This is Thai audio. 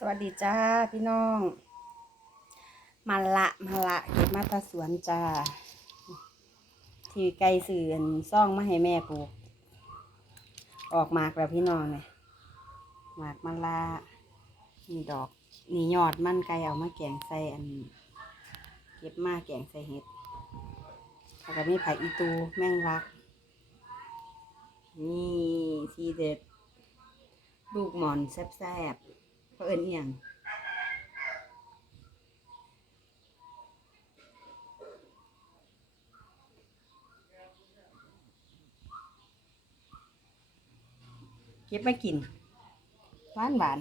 สวัสดีจ้าพี่น้อง มาละมาละเก็บมาตาสวนจ้า ที่ไกลสื่อนซ่องมาให้แม่ปลูก ออกหมากแล้วพี่น้องเนี่ยหมากมะละนี่ดอกนี่ยอดมันไกลเอามาแกงใส่อัน เก็บมาแกงใส่เห็ดแล้วก็มีผักอีตูแมงลัก นี่ทีเด็ด ลูกหมอนแซ่บๆ เพราะเอิญเอียงเก็บมากินหวานหวาน